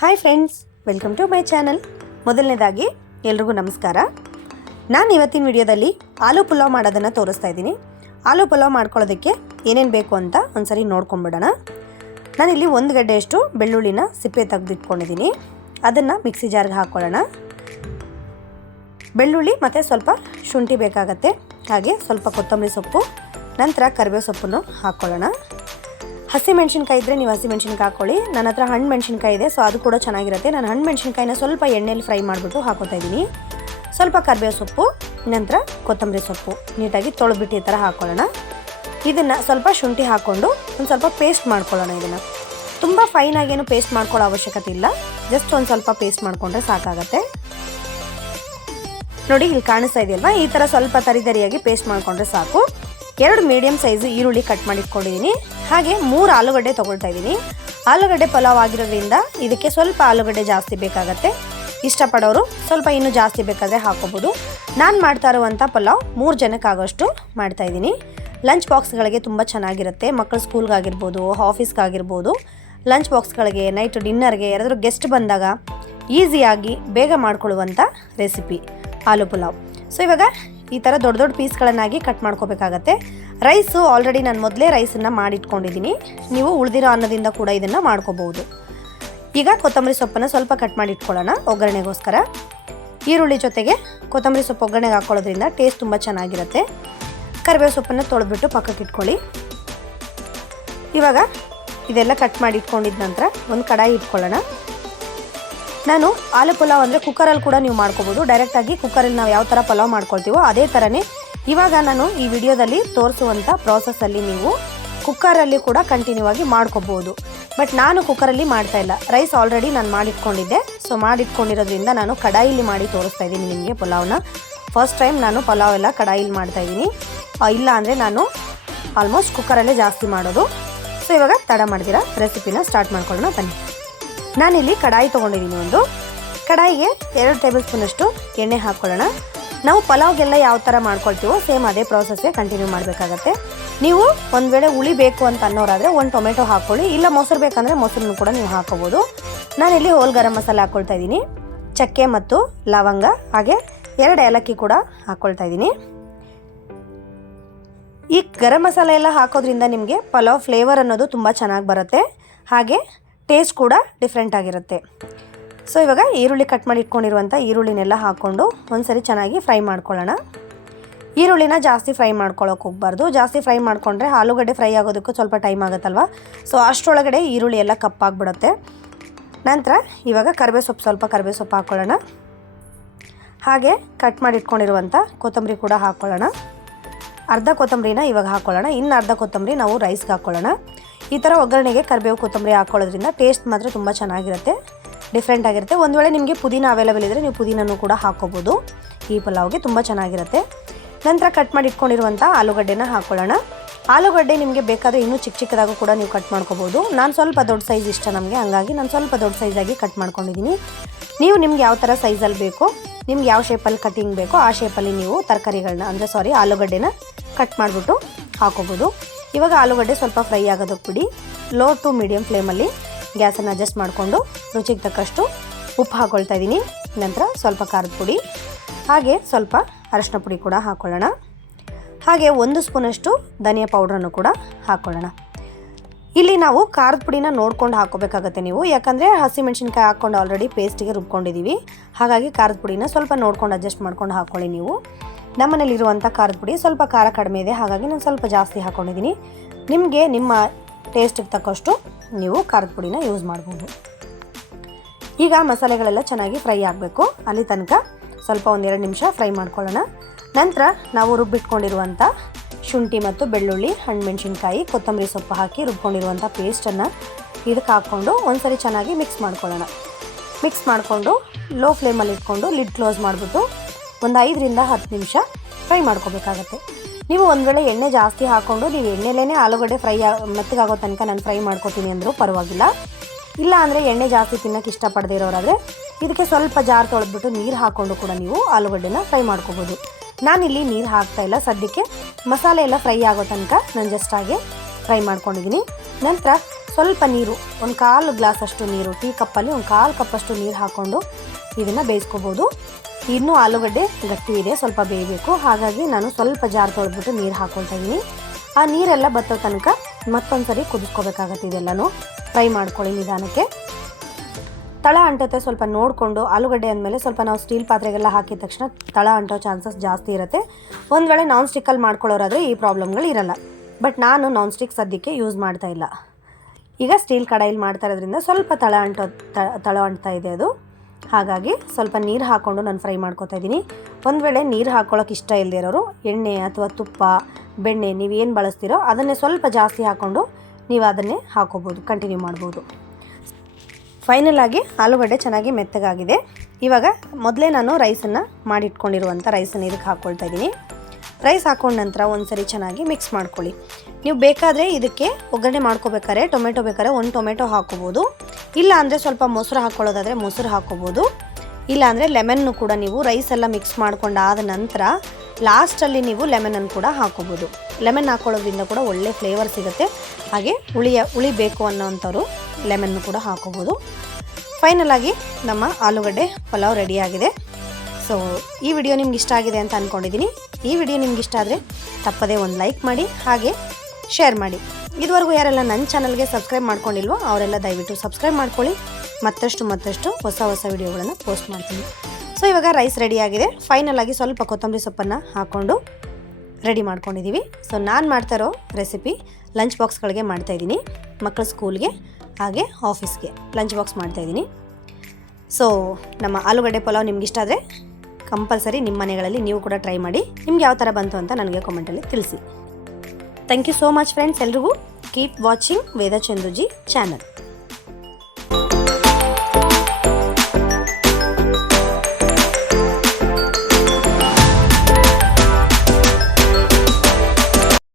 Hi friends welcome to my channel ಮೊದಲನೇದಾಗಿ ಎಲ್ರಿಗೂ ನಮಸ್ಕಾರ. ನಾನು ಇವತ್ತಿನ ವಿಡಿಯೋದಲ್ಲಿ ಆಲೂ ಪುಲಾವ್ ಮಾಡೋದನ್ನು ತೋರಿಸ್ತಾ ಇದ್ದೀನಿ. ಆಲೂ ಪುಲಾವ್ ಮಾಡ್ಕೊಳ್ಳೋದಕ್ಕೆ ಏನೇನು ಬೇಕು ಅಂತ ಒಂದ್ಸರಿ ನೋಡ್ಕೊಂಬಿಡೋಣ. ನಾನಿಲ್ಲಿ ಒಂದು ಗಡ್ಡೆಯಷ್ಟು ಬೆಳ್ಳುಳ್ಳಿನ ಸಿಪ್ಪೆ ತೆಗೆದಿಟ್ಕೊಂಡಿದ್ದೀನಿ. ಅದನ್ನು ಮಿಕ್ಸಿ ಜಾರ್ಗೆ ಹಾಕ್ಕೊಳ್ಳೋಣ ಬೆಳ್ಳುಳ್ಳಿ ಮತ್ತು ಸ್ವಲ್ಪ ಶುಂಠಿ ಬೇಕಾಗತ್ತೆ. ಹಾಗೆ ಸ್ವಲ್ಪ ಕೊತ್ತಂಬರಿ ಸೊಪ್ಪು, ನಂತರ ಕರಿಬೇವು ಸೊಪ್ಪನ್ನು ಹಾಕ್ಕೊಳ್ಳೋಣ ಹಸಿ ಮೆಣಸಿನ್ಕಾಯಿ ಇದ್ದರೆ ನೀವು ಹಸಿ ಮೆಣಸಿನ್ಕಾಯಿ ಹಾಕ್ಕೊಳ್ಳಿ ನನ್ನ ಹತ್ರ ಹಣ್ಣು ಮೆಣಸಿನ್ಕಾಯಿ ಇದೆ ಸೊ ಅದು ಕೂಡ ಚೆನ್ನಾಗಿರುತ್ತೆ. ನಾನು ಹಣ್ಣು ಮೆಣಸಿನ್ಕಾಯಿನ ಸ್ವಲ್ಪ ಎಣ್ಣೆಯಲ್ಲಿ ಫ್ರೈ ಮಾಡಿಬಿಟ್ಟು ಹಾಕೋತಾ ಇದ್ದೀನಿ. ಸ್ವಲ್ಪ ಕರಿಬೇವು ಸೊಪ್ಪು ನಂತರ ಕೊತ್ತಂಬರಿ ಸೊಪ್ಪು. ನೀಟಾಗಿ ತೊಳೆದ್ಬಿಟ್ಟು ಈ ಥರ ಹಾಕ್ಕೊಳ್ಳೋಣ ಇದನ್ನು ಸ್ವಲ್ಪ ಶುಂಠಿ ಹಾಕ್ಕೊಂಡು ಒಂದು ಸ್ವಲ್ಪ ಪೇಸ್ಟ್ ಮಾಡ್ಕೊಳ್ಳೋಣ ಇದನ್ನು. ತುಂಬ ಫೈನಾಗೇನು ಪೇಸ್ಟ್ ಮಾಡ್ಕೊಳ್ಳೋ ಅವಶ್ಯಕತೆ ಇಲ್ಲ. ಜಸ್ಟ್ ಒಂದು ಸ್ವಲ್ಪ ಪೇಸ್ಟ್ ಮಾಡಿಕೊಂಡ್ರೆ ಸಾಕಾಗತ್ತೆ. ನೋಡಿ, ಇಲ್ಲಿ ಕಾಣಿಸ್ತಾ ಇದೆಯಲ್ವಾ? ಈ ಥರ ಸ್ವಲ್ಪ ತರಿತರಿಯಾಗಿ ಪೇಸ್ಟ್ ಮಾಡಿಕೊಂಡ್ರೆ ಸಾಕು. ಎರಡು ಮೀಡಿಯಮ್ ಸೈಜ್ ಈರುಳ್ಳಿ ಕಟ್ ಮಾಡಿ ಇಟ್ಕೊಂಡಿದ್ದೀನಿ. ಹಾಗೆ ಮೂರು ಆಲೂಗಡ್ಡೆ ತೊಗೊಳ್ತಾ ಇದ್ದೀನಿ. ಆಲೂಗಡ್ಡೆ ಪಲಾವ್ ಆಗಿರೋದ್ರಿಂದ ಇದಕ್ಕೆ ಸ್ವಲ್ಪ ಆಲೂಗಡ್ಡೆ ಜಾಸ್ತಿ ಬೇಕಾಗತ್ತೆ. ಇಷ್ಟಪಡೋರು ಸ್ವಲ್ಪ ಇನ್ನೂ ಜಾಸ್ತಿ ಬೇಕಾದರೆ ಹಾಕೋಬೋದು. ನಾನು ಮಾಡ್ತಾ ಇರುವಂಥ ಪಲಾವ್ ಮೂರು ಜನಕ್ಕಾಗೋಷ್ಟು ಮಾಡ್ತಾ ಇದ್ದೀನಿ. ಲಂಚ್ ಬಾಕ್ಸ್ಗಳಿಗೆ ತುಂಬ ಚೆನ್ನಾಗಿರುತ್ತೆ. ಮಕ್ಕಳು ಸ್ಕೂಲ್ಗಾಗಿರ್ಬೋದು, ಆಫೀಸ್ಗಾಗಿರ್ಬೋದು. ಲಂಚ್ ಬಾಕ್ಸ್ಗಳಿಗೆ ನೈಟ್ ಡಿನ್ನರ್ಗೆ ಯಾರಾದರೂ ಗೆಸ್ಟ್ ಬಂದಾಗ ಈಸಿಯಾಗಿ ಬೇಗ ಮಾಡ್ಕೊಳ್ಳುವಂಥ ರೆಸಿಪಿ ಆಲೂ ಪಲಾವ್. ಸೊ ಇವಾಗ ಈ ಥರ ದೊಡ್ಡ ದೊಡ್ಡ ಪೀಸ್ಗಳನ್ನಾಗಿ ಕಟ್ ಮಾಡ್ಕೋಬೇಕಾಗತ್ತೆ. ರೈಸು ಆಲ್ರೆಡಿ ನಾನು ಮೊದಲೇ ರೈಸನ್ನು ಮಾಡಿಟ್ಕೊಂಡಿದ್ದೀನಿ. ನೀವು ಉಳಿದಿರೋ ಅನ್ನದಿಂದ ಕೂಡ ಇದನ್ನು ಮಾಡ್ಕೋಬೋದು. ಈಗ ಕೊತ್ತಂಬರಿ ಸೊಪ್ಪನ್ನು ಸ್ವಲ್ಪ ಕಟ್ ಮಾಡಿ ಇಟ್ಕೊಳ್ಳೋಣ ಒಗ್ಗರಣೆಗೋಸ್ಕರ. ಈರುಳ್ಳಿ ಜೊತೆಗೆ ಕೊತ್ತಂಬರಿ ಸೊಪ್ಪು ಒಗ್ಗರಣೆಗೆ ಹಾಕೊಳ್ಳೋದ್ರಿಂದ ಟೇಸ್ಟ್ ತುಂಬ ಚೆನ್ನಾಗಿರುತ್ತೆ. ಕರಿಬೇವು ಸೊಪ್ಪನ್ನು ತೊಳೆದ್ಬಿಟ್ಟು ಪಕ್ಕಕ್ಕೆ ಇಟ್ಕೊಳ್ಳಿ. ಇವಾಗ ಇದೆಲ್ಲ ಕಟ್ ಮಾಡಿ ಇಟ್ಕೊಂಡಿದ ನಂತರ ಒಂದು ಕಡಾಯಿ ಇಟ್ಕೊಳ್ಳೋಣ. ನಾನು ಆಲೂ ಪಲಾವ್ ಅಂದರೆ ಕುಕ್ಕರಲ್ಲಿ ಕೂಡ ನೀವು ಮಾಡ್ಕೋಬೋದು. ಡೈರೆಕ್ಟಾಗಿ ಕುಕ್ಕರಲ್ಲಿ ನಾವು ಯಾವ ಥರ ಪಲಾವ್ ಮಾಡ್ಕೊಳ್ತೀವೋ ಅದೇ ಥರನೇ ಇವಾಗ ನಾನು ಈ ವಿಡಿಯೋದಲ್ಲಿ ತೋರಿಸುವಂಥ ಪ್ರಾಸೆಸ್ಸಲ್ಲಿ ನೀವು ಕುಕ್ಕರಲ್ಲಿ ಕೂಡ ಕಂಟಿನ್ಯೂ ಆಗಿ ಮಾಡ್ಕೋಬೋದು. ಬಟ್ ನಾನು ಕುಕ್ಕರಲ್ಲಿ ಮಾಡ್ತಾ ಇಲ್ಲ. ರೈಸ್ ಆಲ್ರೆಡಿ ನಾನು ಮಾಡಿಟ್ಕೊಂಡಿದ್ದೆ. ಸೊ ಮಾಡಿಟ್ಕೊಂಡಿರೋದ್ರಿಂದ ನಾನು ಕಡಾಯಿಲಿ ಮಾಡಿ ತೋರಿಸ್ತಾ ಇದ್ದೀನಿ ನಿಮಗೆ ಪಲಾವ್ನ. ಫಸ್ಟ್ ಟೈಮ್ ನಾನು ಪಲಾವ್ ಎಲ್ಲ ಕಡಾಯಿಲಿ ಮಾಡ್ತಾ ಇದ್ದೀನಿ. ಆ, ಇಲ್ಲ ಅಂದರೆ ನಾನು ಆಲ್ಮೋಸ್ಟ್ ಕುಕ್ಕರಲ್ಲೇ ಜಾಸ್ತಿ ಮಾಡೋದು. ಸೊ ಇವಾಗ ತಡ ಮಾಡ್ತೀರಾ? ರೆಸಿಪಿನ ಸ್ಟಾರ್ಟ್ ಮಾಡ್ಕೊಳ್ಳೋಣ ಬನ್ನಿ. ನಾನಿಲ್ಲಿ ಕಡಾಯಿ ತೊಗೊಂಡಿದ್ದೀನಿ ಒಂದು. ಕಡಾಯಿಗೆ ಎರಡು ಟೇಬಲ್ ಸ್ಪೂನಷ್ಟು ಎಣ್ಣೆ ಹಾಕ್ಕೊಳ್ಳೋಣ. ನಾವು ಪಲಾವ್ಗೆಲ್ಲ ಯಾವ ಥರ ಮಾಡ್ಕೊಳ್ತೀವೋ ಸೇಮ್ ಅದೇ ಪ್ರಾಸೆಸ್ಗೆ ಕಂಟಿನ್ಯೂ ಮಾಡಬೇಕಾಗತ್ತೆ. ನೀವು ಒಂದು ವೇಳೆ ಹುಳಿ ಬೇಕು ಅಂತ ಅನ್ನೋರಾದರೆ ಒಂದು ಟೊಮೆಟೊ ಹಾಕ್ಕೊಳ್ಳಿ. ಇಲ್ಲ ಮೊಸರು ಬೇಕಂದರೆ ಮೊಸರನ್ನು ಕೂಡ ನೀವು ಹಾಕೋಬೋದು ನಾನಿಲ್ಲಿ ಹೋಲ್ ಗರಂ ಮಸಾಲೆ ಹಾಕ್ಕೊಳ್ತಾ ಇದ್ದೀನಿ. ಚಕ್ಕೆ ಮತ್ತು ಲವಂಗ, ಹಾಗೆ ಎರಡು ಏಲಕ್ಕಿ ಕೂಡ ಹಾಕ್ಕೊಳ್ತಾ ಇದ್ದೀನಿ. ಈ ಗರಂ ಮಸಾಲೆ ಎಲ್ಲ ಹಾಕೋದ್ರಿಂದ ನಿಮಗೆ ಪಲಾವ್ ಫ್ಲೇವರ್ ಅನ್ನೋದು ತುಂಬ ಚೆನ್ನಾಗಿ ಬರುತ್ತೆ. ಹಾಗೆ ಟೇಸ್ಟ್ ಕೂಡ ಡಿಫ್ರೆಂಟ್ ಆಗಿರುತ್ತೆ. ಸೊ ಇವಾಗ ಈರುಳ್ಳಿ ಕಟ್ ಮಾಡಿ ಇಟ್ಕೊಂಡಿರುವಂಥ ಈರುಳ್ಳಿನೆಲ್ಲ ಹಾಕ್ಕೊಂಡು ಒಂದ್ಸರಿ ಚೆನ್ನಾಗಿ ಫ್ರೈ ಮಾಡ್ಕೊಳ್ಳೋಣ. ಈರುಳ್ಳಿನ ಜಾಸ್ತಿ ಫ್ರೈ ಮಾಡ್ಕೊಳ್ಳೋಕೆ ಹೋಗ್ಬಾರ್ದು. ಜಾಸ್ತಿ ಫ್ರೈ ಮಾಡಿಕೊಂಡ್ರೆ ಆಲೂಗಡ್ಡೆ ಫ್ರೈ ಆಗೋದಕ್ಕೂ ಸ್ವಲ್ಪ ಟೈಮ್ ಆಗುತ್ತಲ್ವ? ಸೊ ಅಷ್ಟರೊಳಗಡೆ ಈರುಳ್ಳಿ ಎಲ್ಲ ಕಪ್ಪಾಗ್ಬಿಡುತ್ತೆ ನಂತರ ಇವಾಗ ಕರಿಬೇ ಸೊಪ್ಪು ಸ್ವಲ್ಪ ಕರಿಬೇ ಸೊಪ್ಪು ಹಾಕ್ಕೊಳ್ಳೋಣ ಹಾಗೆ ಕಟ್ ಮಾಡಿ ಇಟ್ಕೊಂಡಿರುವಂಥ ಕೊತ್ತಂಬರಿ ಕೂಡ ಹಾಕ್ಕೊಳ್ಳೋಣ ಅರ್ಧ ಕೊತ್ತಂಬರಿನ ಇವಾಗ ಹಾಕ್ಕೊಳ್ಳೋಣ ಇನ್ನು ಅರ್ಧ ಕೊತ್ತಂಬರಿ ನಾವು ರೈಸ್ಗೆ ಹಾಕ್ಕೊಳ್ಳೋಣ ಈ ಥರ ಒಗ್ಗರಣೆಗೆ ಕರಿಬೇವು ಕೊತ್ತಂಬರಿ ಹಾಕೊಳ್ಳೋದ್ರಿಂದ ಟೇಸ್ಟ್ ಮಾತ್ರ ತುಂಬ ಚೆನ್ನಾಗಿರುತ್ತೆ. ಡಿಫ್ರೆಂಟ್ ಆಗಿರುತ್ತೆ. ಒಂದು ವೇಳೆ ನಿಮಗೆ ಪುದೀನ ಅವೈಲೇಬಲ್ ಇದ್ದರೆ ನೀವು ಪುದೀನೂ ಕೂಡ ಹಾಕೋಬೋದು. ಈ ಪಲಾವ್ಗೆ ತುಂಬ ಚೆನ್ನಾಗಿರುತ್ತೆ. ನಂತರ ಕಟ್ ಮಾಡಿ ಇಟ್ಕೊಂಡಿರುವಂಥ ಆಲೂಗಡ್ಡೆನ ಹಾಕ್ಕೊಳ್ಳೋಣ ಆಲೂಗಡ್ಡೆ ನಿಮಗೆ ಬೇಕಾದರೆ ಇನ್ನೂ ಚಿಕ್ಕ ಚಿಕ್ಕದಾಗೂ ಕೂಡ ನೀವು ಕಟ್ ಮಾಡ್ಕೋಬೋದು. ನಾನು ಸ್ವಲ್ಪ ದೊಡ್ಡ ಸೈಜ್ ಇಷ್ಟ ನಮಗೆ. ಹಂಗಾಗಿ ನಾನು ಸ್ವಲ್ಪ ದೊಡ್ಡ ಸೈಜಾಗಿ ಕಟ್ ಮಾಡ್ಕೊಂಡಿದ್ದೀನಿ ನೀವು ನಿಮ್ಗೆ ಯಾವ ಥರ ಸೈಜಲ್ಲಿ ಬೇಕೋ, ನಿಮ್ಗೆ ಯಾವ ಶೇಪಲ್ಲಿ ಕಟಿಂಗ್ ಬೇಕೋ ಆ ಶೇಪಲ್ಲಿ ನೀವು ತರಕಾರಿಗಳನ್ನ ಅಂದರೆ ಸಾರಿ ಆಲೂಗಡ್ಡೆನ ಕಟ್ ಮಾಡಿಬಿಟ್ಟು ಹಾಕೋಬೋದು. ಇವಾಗ ಆಲೂಗಡ್ಡೆ ಸ್ವಲ್ಪ ಫ್ರೈ ಆಗೋದಕ್ಕೆ ಬಿಡಿ. ಲೋ ಟು ಮೀಡಿಯಮ್ ಫ್ಲೇಮಲ್ಲಿ ಗ್ಯಾಸನ್ನು ಅಡ್ಜಸ್ಟ್ ಮಾಡಿಕೊಂಡು ರುಚಿಗೆ ತಕ್ಕಷ್ಟು ಉಪ್ಪು ಹಾಕ್ಕೊಳ್ತಾ ಇದ್ದೀನಿ. ನಂತರ ಸ್ವಲ್ಪ ಖಾರದ ಪುಡಿ, ಹಾಗೆ ಸ್ವಲ್ಪ ಅರಶಿನ ಪುಡಿ ಕೂಡ ಹಾಕ್ಕೊಳ್ಳೋಣ ಹಾಗೆ ಒಂದು ಸ್ಪೂನಷ್ಟು ಧನಿಯಾ ಪೌಡ್ರನ್ನು ಕೂಡ ಹಾಕ್ಕೊಳ್ಳೋಣ ಇಲ್ಲಿ ನಾವು ಖಾರದ ಪುಡಿನ ನೋಡ್ಕೊಂಡು ಹಾಕೋಬೇಕಾಗತ್ತೆ ನೀವು. ಯಾಕಂದರೆ ಹಸಿಮೆಣ್ಸಿನ್ಕಾಯಿ ಹಾಕ್ಕೊಂಡು ಆಲ್ರೆಡಿ ಪೇಸ್ಟಿಗೆ ರುಬ್ಕೊಂಡಿದ್ದೀವಿ ಹಾಗಾಗಿ ಖಾರದ ಪುಡಿನ ಸ್ವಲ್ಪ ನೋಡ್ಕೊಂಡು ಅಡ್ಜಸ್ಟ್ ಮಾಡ್ಕೊಂಡು ಹಾಕ್ಕೊಳ್ಳಿ ನೀವು. ನಮ್ಮನೇಲಿರುವಂಥ ಖಾರದ ಪುಡಿ ಸ್ವಲ್ಪ ಖಾರ ಕಡಿಮೆ ಇದೆ, ಹಾಗಾಗಿ ನಾನು ಸ್ವಲ್ಪ ಜಾಸ್ತಿ ಹಾಕ್ಕೊಂಡಿದ್ದೀನಿ ನಿಮಗೆ ನಿಮ್ಮ ಟೇಸ್ಟಿಗೆ ತಕ್ಕಷ್ಟು ನೀವು ಖಾರದ ಪುಡಿನ ಯೂಸ್ ಮಾಡ್ಬೋದು. ಈಗ ಮಸಾಲೆಗಳೆಲ್ಲ ಚೆನ್ನಾಗಿ ಫ್ರೈ ಆಗಬೇಕು. ಅಲ್ಲಿ ತನಕ ಸ್ವಲ್ಪ ಒಂದೆರಡು ನಿಮಿಷ ಫ್ರೈ ಮಾಡ್ಕೊಳ್ಳೋಣ. ನಂತರ ನಾವು ರುಬ್ಬಿಟ್ಕೊಂಡಿರುವಂಥ ಶುಂಠಿ ಮತ್ತು ಬೆಳ್ಳುಳ್ಳಿ ಹಣ್ಣುಮೆಣಸಿನ್ಕಾಯಿ ಕೊತ್ತಂಬರಿ ಸೊಪ್ಪು ಹಾಕಿ ರುಬ್ಕೊಂಡಿರುವಂಥ ಪೇಸ್ಟನ್ನು ಇದಕ್ಕೆ ಹಾಕ್ಕೊಂಡು ಒಂದ್ಸರಿ ಚೆನ್ನಾಗಿ ಮಿಕ್ಸ್ ಮಾಡ್ಕೊಳ್ಳೋಣ. ಮಿಕ್ಸ್ ಮಾಡಿಕೊಂಡು ಲೋ ಫ್ಲೇಮಲ್ಲಿ ಇಟ್ಕೊಂಡು ಲಿಡ್ ಕ್ಲೋಸ್ ಮಾಡಿಬಿಟ್ಟು ಒಂದು ಐದರಿಂದ ಹತ್ತು ನಿಮಿಷ ಫ್ರೈ ಮಾಡ್ಕೋಬೇಕಾಗತ್ತೆ. ನೀವು ಒಂದು ವೇಳೆ ಎಣ್ಣೆ ಜಾಸ್ತಿ ಹಾಕ್ಕೊಂಡು ನೀವು ಎಣ್ಣೆಲೇ ಆಲೂಗಡ್ಡೆ ಫ್ರೈ ಮೆತ್ತಗಾಗೋ ತನಕ ನಾನು ಫ್ರೈ ಮಾಡ್ಕೊತೀನಿ ಅಂದರೂ ಪರವಾಗಿಲ್ಲ. ಇಲ್ಲ ಅಂದರೆ ಎಣ್ಣೆ ಜಾಸ್ತಿ ತಿನ್ನೋಕೆ ಇಷ್ಟಪಡದೇ ಇರೋರಾದರೆ ಇದಕ್ಕೆ ಸ್ವಲ್ಪ ಜಾರ್ ತೊಳೆದ್ಬಿಟ್ಟು ನೀರು ಹಾಕ್ಕೊಂಡು ಕೂಡ ನೀವು ಆಲೂಗಡ್ಡೆನ ಫ್ರೈ ಮಾಡ್ಕೋಬೋದು. ನಾನಿಲ್ಲಿ ನೀರು ಹಾಕ್ತಾ ಇಲ್ಲ ಸದ್ಯಕ್ಕೆ. ಮಸಾಲೆ ಎಲ್ಲ ಫ್ರೈ ಆಗೋ ತನಕ ನಾನು ಜಸ್ಟ್ ಹಾಗೆ ಫ್ರೈ ಮಾಡ್ಕೊಂಡಿದ್ದೀನಿ ನಂತರ ಸ್ವಲ್ಪ ನೀರು, ಒಂದು ಕಾಲು ಗ್ಲಾಸ್ ಅಷ್ಟು ನೀರು, ಟೀ ಕಪ್ಪಲ್ಲಿ ಒಂದು ಕಾಲು ಕಪ್ಪಷ್ಟು ನೀರು ಹಾಕ್ಕೊಂಡು ಇದನ್ನು ಬೇಯಿಸ್ಕೋಬೋದು. ಇನ್ನೂ ಆಲೂಗಡ್ಡೆ ಗಟ್ಟಿ ಇದೆ, ಸ್ವಲ್ಪ ಬೇಯಬೇಕು. ಹಾಗಾಗಿ ನಾನು ಸ್ವಲ್ಪ ಜಾರ್ ತೊಳೆದ್ಬಿಟ್ಟು ನೀರು ಹಾಕ್ಕೊಳ್ತಾ ಇದ್ದೀನಿ ಆ ನೀರೆಲ್ಲ ಬತ್ತೋ ತನಕ ಮತ್ತೊಂದು ಸರಿ ಕುದಿಸ್ಕೋಬೇಕಾಗತ್ತೆ ಇದೆಲ್ಲನೂ. ಫ್ರೈ ಮಾಡ್ಕೊಳ್ಳಿ ನಿಧಾನಕ್ಕೆ. ತಳ ಅಂಟುತ್ತೆ ಸ್ವಲ್ಪ ನೋಡಿಕೊಂಡು, ಆಲೂಗಡ್ಡೆ ಅಂದಮೇಲೆ ಸ್ವಲ್ಪ ನಾವು ಸ್ಟೀಲ್ ಪಾತ್ರೆಗೆಲ್ಲ ಹಾಕಿದ ತಕ್ಷಣ ತಳ ಅಂಟೋ ಚಾನ್ಸಸ್ ಜಾಸ್ತಿ ಇರುತ್ತೆ. ಒಂದು ವೇಳೆ ನಾನ್ ಸ್ಟಿಕ್ಕಲ್ಲಿ ಮಾಡ್ಕೊಳ್ಳೋರಾದರೆ ಈ ಪ್ರಾಬ್ಲಮ್ಗಳು ಇರಲ್ಲ. ಬಟ್ ನಾನು ನಾನ್ ಸ್ಟಿಕ್ ಸದ್ಯಕ್ಕೆ ಯೂಸ್ ಮಾಡ್ತಾ ಇಲ್ಲ. ಈಗ ಸ್ಟೀಲ್ ಕಡಾಯಿಲಿ ಮಾಡ್ತಾ ಇರೋದ್ರಿಂದ ಸ್ವಲ್ಪ ತಳ ಅಂಟೋ ತಳ ಅಂಟ್ತಾ ಇದೆ ಅದು. ಹಾಗಾಗಿ ಸ್ವಲ್ಪ ನೀರು ಹಾಕ್ಕೊಂಡು ನಾನು ಫ್ರೈ ಮಾಡ್ಕೊತಾ ಇದ್ದೀನಿ ಒಂದು ವೇಳೆ ನೀರು ಹಾಕ್ಕೊಳ್ಳೋಕೆ ಇಷ್ಟ ಇಲ್ಲದೆ ಇರೋರು ಎಣ್ಣೆ ಅಥವಾ ತುಪ್ಪ, ಬೆಣ್ಣೆ ನೀವು ಏನು ಬಳಸ್ತೀರೋ ಅದನ್ನೇ ಸ್ವಲ್ಪ ಜಾಸ್ತಿ ಹಾಕ್ಕೊಂಡು ನೀವು ಅದನ್ನೇ ಹಾಕೋಬೋದು ಕಂಟಿನ್ಯೂ ಮಾಡ್ಬೋದು. ಫೈನಲ್ ಆಗಿ ಆಲೂಗಡ್ಡೆ ಚೆನ್ನಾಗಿ ಮೆತ್ತಗಾಗಿದೆ. ಇವಾಗ ಮೊದಲೇ ನಾನು ರೈಸನ್ನು ಮಾಡಿಟ್ಕೊಂಡಿರುವಂಥ ರೈಸನ್ನು ಇದಕ್ಕೆ ಹಾಕ್ಕೊಳ್ತಾ ಇದ್ದೀನಿ ರೈಸ್ ಹಾಕೊಂಡ ನಂತರ ಒಂದು ಸರಿ ಚೆನ್ನಾಗಿ ಮಿಕ್ಸ್ ಮಾಡ್ಕೊಳ್ಳಿ. ನೀವು ಬೇಕಾದರೆ ಇದಕ್ಕೆ ಒಗ್ಗರಣೆ ಮಾಡ್ಕೋಬೇಕಾದ್ರೆ ಟೊಮೆಟೊ ಬೇಕಾದ್ರೆ ಒಂದು ಟೊಮೆಟೊ ಹಾಕೋಬೋದು ಇಲ್ಲ ಅಂದರೆ ಸ್ವಲ್ಪ ಮೊಸರು ಹಾಕ್ಕೊಳ್ಳೋದಾದರೆ ಮೊಸರು ಹಾಕೋಬೋದು ಇಲ್ಲ ಅಂದರೆ ಲೆಮನ್ನು ಕೂಡ ನೀವು ರೈಸ್ ಎಲ್ಲ ಮಿಕ್ಸ್ ಮಾಡ್ಕೊಂಡಾದ ನಂತರ ಲಾಸ್ಟಲ್ಲಿ ನೀವು ಲೆಮನನ್ನು ಕೂಡ ಹಾಕೋಬೋದು ಲೆಮನ್ ಹಾಕೊಳ್ಳೋದ್ರಿಂದ ಕೂಡ ಒಳ್ಳೆ ಫ್ಲೇವರ್ ಸಿಗುತ್ತೆ. ಹಾಗೆ ಹುಳಿಯ ಹುಳಿ ಬೇಕು ಅನ್ನೋವಂಥವ್ರು ಲೆಮನ್ನು ಕೂಡ ಹಾಕೋಬೋದು ಫೈನಲಾಗಿ ನಮ್ಮ ಆಲೂಗಡ್ಡೆ ಪಲಾವ್ ರೆಡಿಯಾಗಿದೆ ಸೊ ಈ ವಿಡಿಯೋ ನಿಮ್ಗೆ ಇಷ್ಟ ಆಗಿದೆ ಅಂತ ಅಂದ್ಕೊಂಡಿದ್ದೀನಿ ಈ ವಿಡಿಯೋ ನಿಮ್ಗೆ ಇಷ್ಟ ಆದರೆ ತಪ್ಪದೇ ಒಂದು ಲೈಕ್ ಮಾಡಿ. ಹಾಗೆ ಶೇರ್ ಮಾಡಿ. ಇದುವರೆಗೂ ಯಾರೆಲ್ಲ ನನ್ನ ಚಾನಲ್ಗೆ ಸಬ್ಸ್ಕ್ರೈಬ್ ಮಾಡ್ಕೊಂಡಿಲ್ವೋ ಅವರೆಲ್ಲ ದಯವಿಟ್ಟು ಸಬ್ಸ್ಕ್ರೈಬ್ ಮಾಡ್ಕೊಳ್ಳಿ. ಮತ್ತಷ್ಟು ಮತ್ತಷ್ಟು ಹೊಸ ಹೊಸ ವಿಡಿಯೋಗಳನ್ನು ಪೋಸ್ಟ್ ಮಾಡ್ತೀನಿ. ಸೊ ಇವಾಗ ರೈಸ್ ರೆಡಿಯಾಗಿದೆ ಫೈನಲ್ ಆಗಿ ಸ್ವಲ್ಪ ಕೊತ್ತಂಬರಿ ಸೊಪ್ಪನ್ನು ಹಾಕ್ಕೊಂಡು ರೆಡಿ ಮಾಡ್ಕೊಂಡಿದ್ದೀವಿ ಸೊ ನಾನು ಮಾಡ್ತಾ ಇರೋ ರೆಸಿಪಿ ಲಂಚ್ ಬಾಕ್ಸ್ಗಳಿಗೆ ಮಾಡ್ತಾಯಿದ್ದೀನಿ ಮಕ್ಕಳ ಸ್ಕೂಲ್ಗೆ ಹಾಗೆ ಆಫೀಸ್ಗೆ ಲಂಚ್ ಬಾಕ್ಸ್ ಮಾಡ್ತಾಯಿದ್ದೀನಿ ಸೊ ನಮ್ಮ ಆಲೂಗಡ್ಡೆ ಪಲಾವ್ ನಿಮ್ಗೆ ಇಷ್ಟ ಆದರೆ ಕಂಪಲ್ಸರಿ ನಿಮ್ಮ ಮನೆಗಳಲ್ಲಿ ನೀವು ಕೂಡ ಟ್ರೈ ಮಾಡಿ. ನಿಮ್ಗೆ ಯಾವ ಥರ ಬಂತು ಅಂತ ನನಗೆ ಕಮೆಂಟಲ್ಲಿ ತಿಳಿಸಿ. thank you so much friends ಎಲ್ರಿಗೂ keep watching Veda Chanduji channel